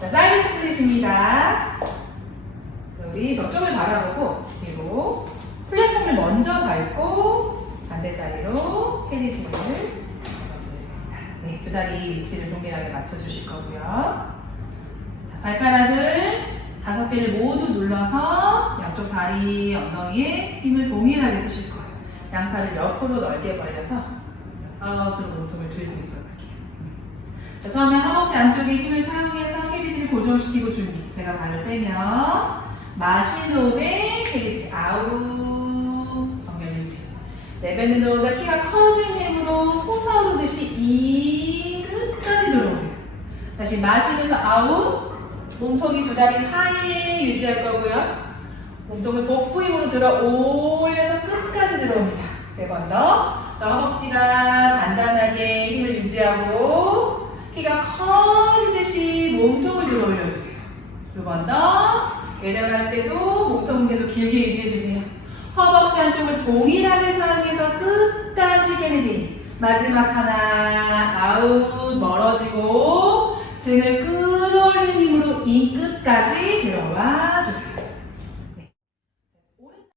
자, 사이드 스플릿입니다. 우리 저쪽을 바라보고 뒤로 플랫폼을 먼저 밟고 반대 다리로 캐리지를 잡아보겠습니다. 네, 두 다리 위치를 동일하게 맞춰주실 거고요. 자, 발가락을 다섯 개를 모두 눌러서 양쪽 다리 엉덩이에 힘을 동일하게 쓰실 거예요. 양팔을 옆으로 넓게 벌려서 아웃으로 몸통을 들고 있어 볼게요. 자, 처음에 허벅지 안쪽에 힘을 캐리지를 고정시키고 준비. 제가 발을 떼면 마신 호흡에 캐리지 아웃 정면 유지. 내뱉는 호흡에 키가 커진 힘으로 솟아오르듯이 이 끝까지 들어오세요. 다시 마시면서 아웃 몸통이 두 다리 사이에 유지할 거고요. 몸통을 복부 힘으로 들어 올려서 끝까지 들어옵니다. 네 번 더. 자, 허벅지가 단단하게 힘을 유지하고 몸통을 들어 올려주세요. 두 번 더. 내려갈 때도 몸통은 계속 길게 유지해주세요. 허벅지 안쪽을 동일하게 사용해서 끝까지 캐리지. 마지막 하나 아웃 멀어지고 등을 끌어올리는 힘으로 이 끝까지 들어와 주세요.